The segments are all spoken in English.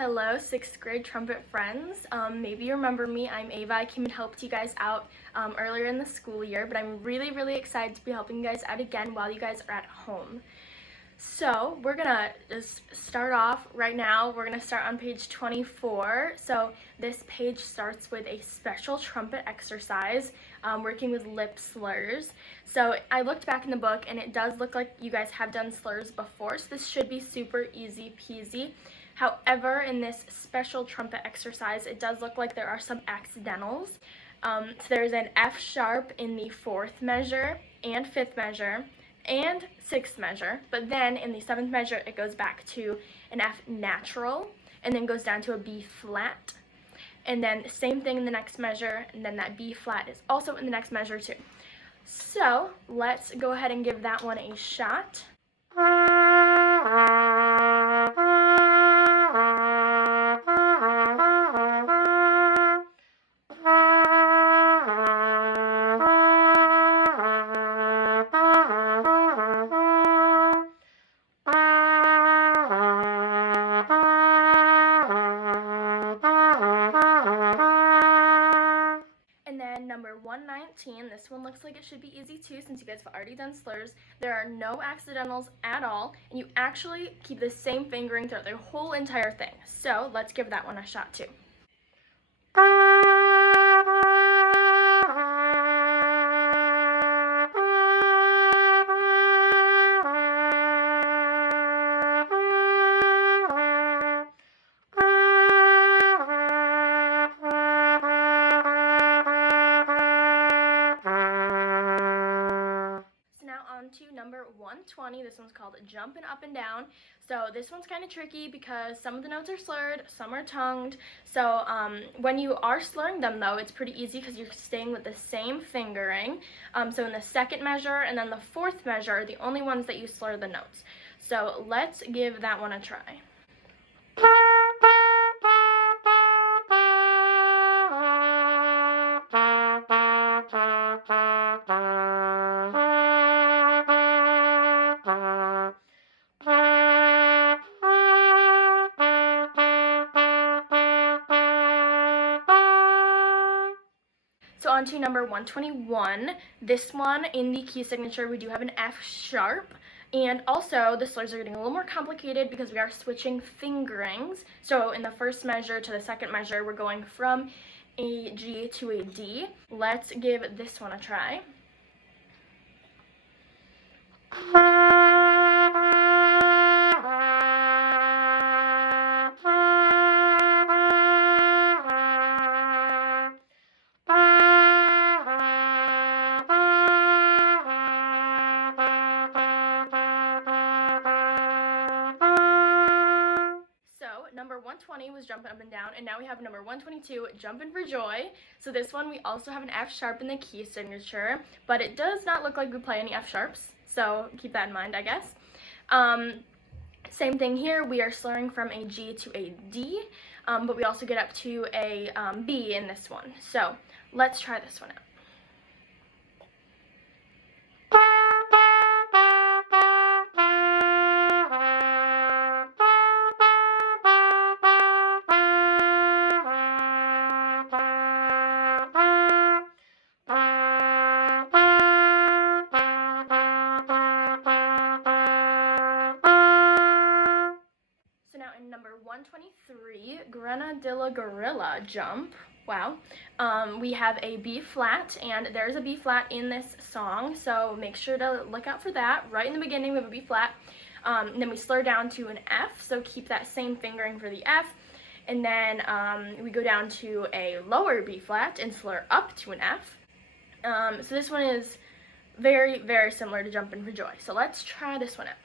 Hello, 6th grade trumpet friends. Maybe you remember me. I'm Ava. I came and helped you guys out earlier in the school year, but I'm really excited to be helping you guys out again while you guys are at home. So we're gonna just start off right now. We're gonna start on page 24. So this page starts with a special trumpet exercise, working with lip slurs. So I looked back in the book and it does look like you guys have done slurs before, so this should be super easy peasy. However, in this special trumpet exercise, it does look like there are some accidentals. So there's an F sharp in the 4th measure and 5th measure and 6th measure, but then in the 7th measure it goes back to an F natural and then goes down to a B flat, and then same thing in the next measure, and then that B flat is also in the next measure too. So let's go ahead and give that one a shot. Number 119, this one looks like it should be easy too since you guys have already done slurs. There are no accidentals at all, and you actually keep the same fingering throughout the whole entire thing. So let's give that one a shot too. To number 120. This one's called Jumping Up and Down. So this one's kind of tricky because some of the notes are slurred, some are tongued. So when you are slurring them though, it's pretty easy because you're staying with the same fingering. So in the 2nd measure and then the 4th measure are the only ones that you slur the notes. So let's give that one a try. So on to number 121. This one, in the key signature, we do have an F sharp. And also, the slurs are getting a little more complicated because we are switching fingerings. So in the 1st measure to the 2nd measure, we're going from a G to a D. Let's give this one a try. Number 120 was Jumping Up and Down, and now we have number 122, Jumping for Joy. So this one we also have an F sharp in the key signature, but it does not look like we play any F sharps, so keep that in mind, I guess. Same thing here, we are slurring from a G to a D, but we also get up to a B in this one. So let's try this one out. Number 123, Granadilla Gorilla Jump. Wow. We have a B flat, and there's a B flat in this song, so make sure to look out for that. Right in the beginning, we have a B flat. Then we slur down to an F, so keep that same fingering for the F. And then we go down to a lower B flat and slur up to an F. So this one is very similar to Jumping for Joy. So let's try this one out.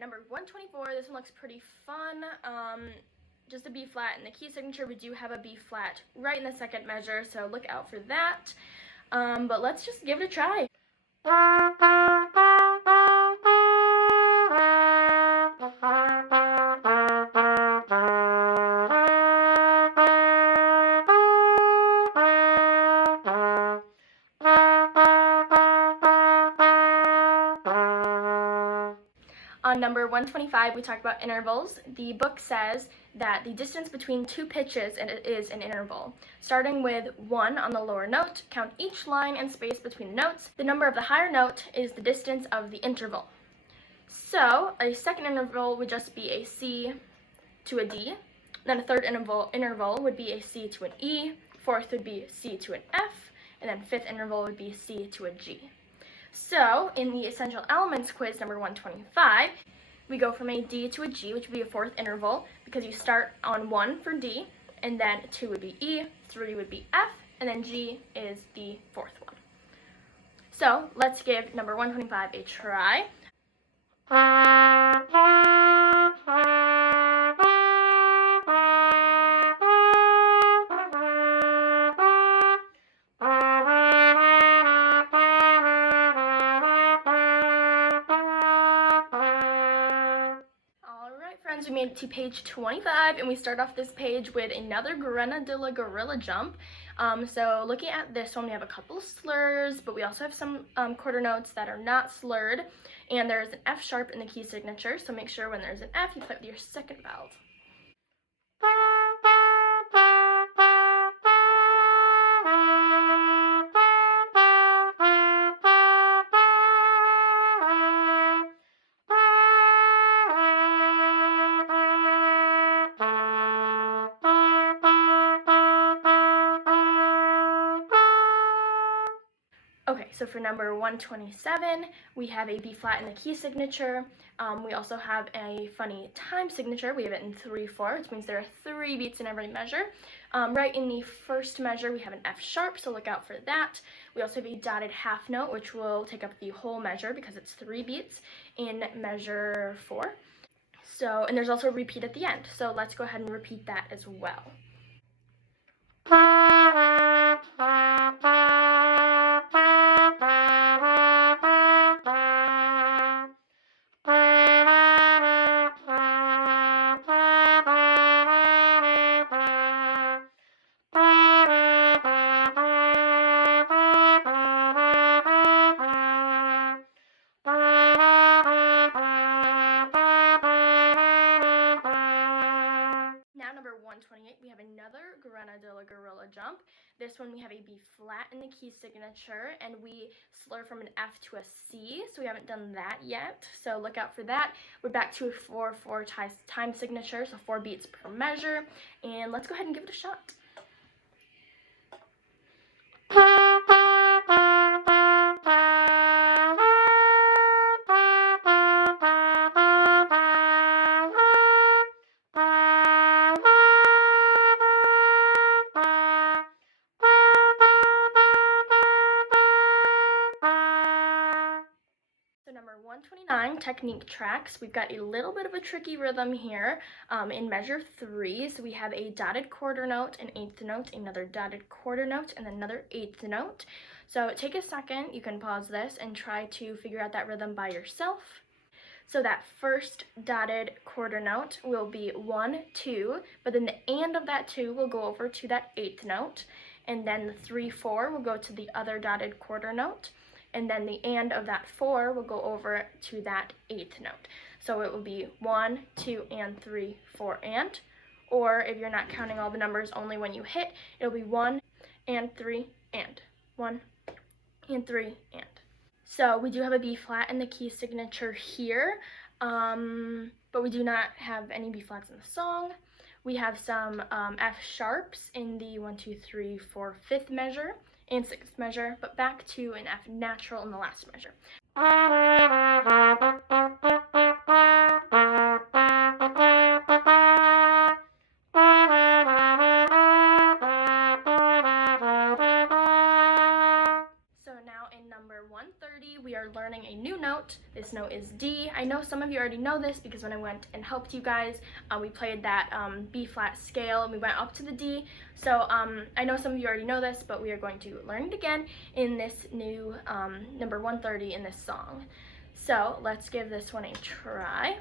Number 124, this one looks pretty fun. Just a B flat in the key signature. We do have a B flat right in the 2nd measure, so look out for that. But let's just give it a try. on number 125, we talked about intervals. The book says that the distance between two pitches is an interval. Starting with 1 on the lower note, count each line and space between the notes. The number of the higher note is the distance of the interval. So a second interval would just be a C to a D. Then a third interval would be a C to an E. Fourth would be C to an F. And then fifth interval would be C to a G. So in the essential elements quiz number 125, we go from a D to a G, which would be a fourth interval, because you start on 1 for D, and then 2 would be E, 3 would be F, and then G is the fourth one. So let's give number 125 a try. Friends, we made it to page 25, and we start off this page with another Granadilla gorilla jump. So looking at this one, we have a couple of slurs, but we also have some quarter notes that are not slurred, and there's an F sharp in the key signature, so make sure when there's an F, you play with your second valve. Okay, so for number 127, we have a B flat in the key signature. We also have a funny time signature. We have it in 3/4, which means there are 3 beats in every measure. Right in the first measure, we have an F sharp, so look out for that. We also have a dotted half note, which will take up the whole measure because it's 3 beats in measure 4. So, and there's also a repeat at the end. So let's go ahead and repeat that as well. Number 128, we have another Granadilla gorilla jump. This one we have a B flat in the key signature, and we slur from an F to a C, so we haven't done that yet, so look out for that. We're back to a 4/4 time signature, so 4 beats per measure, and let's go ahead and give it a shot. Number 129, technique tracks. We've got a little bit of a tricky rhythm here in measure 3. So we have a dotted quarter note, an eighth note, another dotted quarter note, and another eighth note. So take a second, you can pause this and try to figure out that rhythm by yourself. So that first dotted quarter note will be 1, 2, but then the and of that 2 will go over to that eighth note, and then the 3, 4 will go to the other dotted quarter note, and then the and of that 4 will go over to that eighth note. So it will be 1, 2, and 3, 4, and. Or if you're not counting all the numbers, only when you hit, it'll be 1 and 3 and. 1 and 3 and. So we do have a B flat in the key signature here, but we do not have any B flats in the song. We have some F sharps in the 1, 2, 3, 4, 5th measure and 6th measure, but back to an F natural in the last measure. So now in number 130, we are learning a new note. This note is D. I know some of you already know this because when I went and helped you guys, we played that B flat scale and we went up to the D. So I know some of you already know this, but we are going to learn it again in this new number 130 in this song. So let's give this one a try.